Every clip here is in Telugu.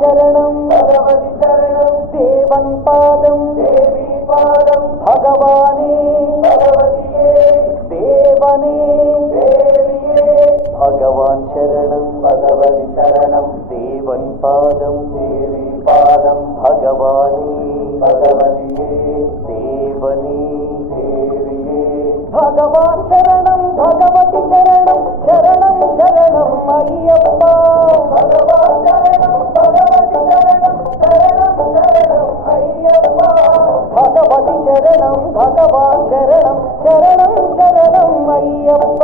శరణం భగవతి శరణం దేవన్ పాదం దేవి పాదం భగవానే భగవతియే దేవనే దేవియే భగవాన్ శరణం భగవతి శరణం దేవన్ పాదం దేవి పాదం భగవానే భగవతియే దేవనే దేవియే భగవాన్ శరణం భగవతి శరణం శరణం శరణం అయ్యప్ప భగవాన్ శరణం భగవతి శరణం శరణం శరణం అయ్యప్ప భగవతి శరణం భగవాన్ శరణం శరణం శరణం అయ్యప్ప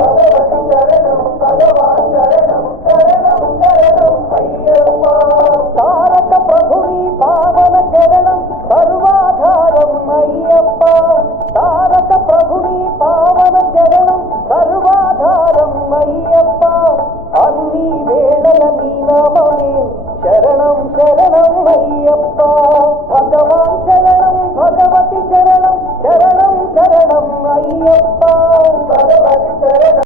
భగవతి శరణం భగవాన్ శరణం శరణం శరణం అయ్యప్ప తారక ప్రభుని పావన చరణం సర్వాధారం అయ్యప్ప తారక ప్రభుని పావన చరణం సర్వాధారం అయ్యప్ప అన్ని వేళల నీ నామమే శరణం శరణం అయ్యప్ప భగవాన్